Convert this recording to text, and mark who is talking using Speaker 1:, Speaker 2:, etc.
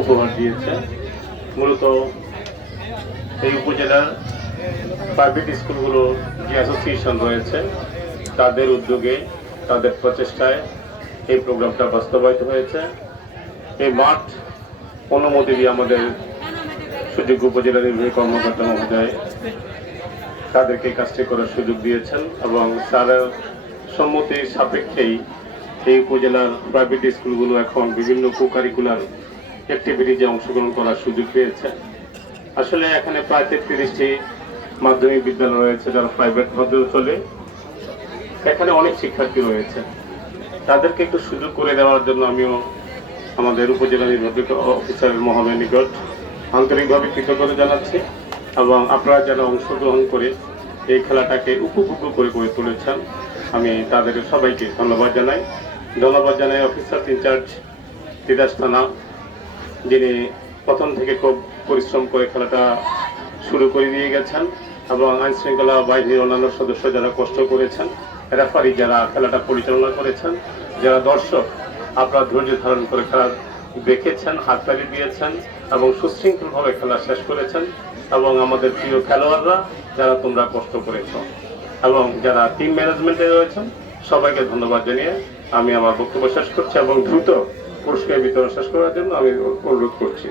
Speaker 1: উপহার দিয়েছে। মূলত এই উপজেলার প্রাইভেট স্কুলগুলো যে অ্যাসোসিয়েশন রয়েছে, তাদের উদ্যোগে, তাদের প্রচেষ্টায় এই প্রোগ্রামটা বাস্তবায়িত হয়েছে। এই মাঠ অনুমতি দিয়ে আমাদের সুযোগ্য উপজেলা নির্বাহী কর্মকর্তা মহোদয় তাদেরকে কাজটি করার সুযোগ দিয়েছেন এবং স্যারের সম্মতির সাপেক্ষেই এই উপজেলার প্রাইভেট স্কুলগুলো এখন বিভিন্ন কো অ্যাক্টিভিটিজে অংশগ্রহণ করার সুযোগ পেয়েছে। আসলে এখানে প্রায় তেত্রিশটি মাধ্যমিক বিদ্যালয় রয়েছে যারা প্রাইভেট মধ্যেও চলে। এখানে অনেক শিক্ষার্থী রয়েছে। তাদেরকে একটু সুযোগ করে দেওয়ার জন্য আমিও আমাদের উপজেলা নির্বাহী অফিসারের মহামের নিকট আন্তরিকভাবে কৃতজ্ঞতা জানাচ্ছি এবং আপনারা যারা অংশগ্রহণ করে এই খেলাটাকে উপভোগ্য করে গড়ে তুলেছেন, আমি তাদের সবাইকে ধন্যবাদ জানাই। ধন্যবাদ জানাই অফিসার ইনচার্জ তিতাস থানা যিনি প্রথম থেকে খুব পরিশ্রম করে খেলাটা শুরু করে দিয়ে গেছেন এবং আইন শৃঙ্খলা বাহিনীর অন্যান্য সদস্য যারা কষ্ট করেছেন রেফারি যারা খেলাটা পরিচালনা করেছেন, যারা দর্শক, আপনারা ধৈর্য ধারণ করে খেলা দেখেছেন হাততালি দিয়েছেন এবং সুশৃঙ্খলভাবে খেলা শেষ করেছেন এবং আমাদের প্রিয় খেলোয়াড়রা যারা তোমরা কষ্ট করেছ এবং যারা টিম ম্যানেজমেন্টে রয়েছেন, সবাইকে ধন্যবাদ জানিয়ে আমি আমার বক্তব্য শেষ করছি এবং দ্রুত পুরস্কার বিতরণ শেষ করার জন্য আমি অনুরোধ করছি।